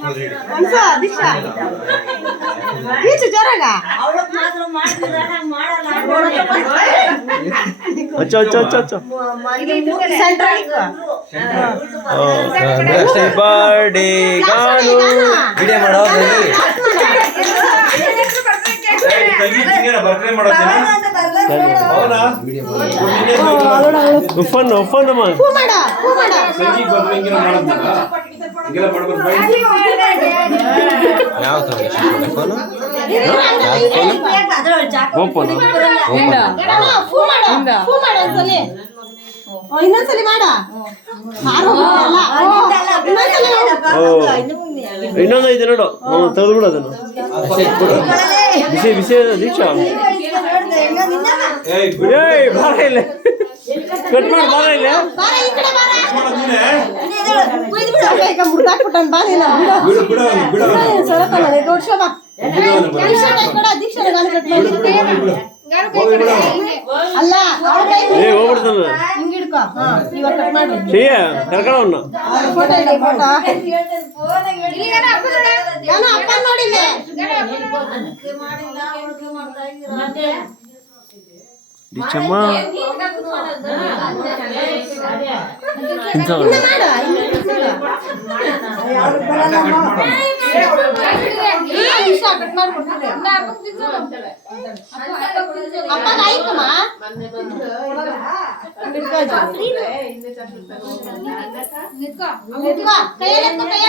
ದೀಕ್ಷಾ each ಜೋರಾಗ birthday ಗಾನು video ಮಾಡೋ fun fun ಇನ್ನೊಂದ್ಸಲಿ ಮಾಡ ಇನ್ನೊಂದೈತೆ ನೋಡು ತೆಗೆದು ಬಿಡು ಅದನ್ನು ಬಿಸಿ ಬಿಸಿ ದೀಕ್ಷಾ ಏಯ್ ಬಾರ ಇಲ್ಲ ಕಟ್ ಮಾಡಿ ಬಾರ ಇಲ್ಲ ಅಲ್ಲ ಹೋಗ್ಬಿಡ್ತಾನ ಶ್ರೀಯ ಕರ್ಕೊಳ್ಳೋಣ ನಾನು ಅಪ್ಪ ನೋಡಿಲ್ಲ ದೀಕ್ಷಮ್ಮ ಅಪ್ಪ ಆಯ್ತಮ್ಮ ಕೈಯಲ್ಲಿ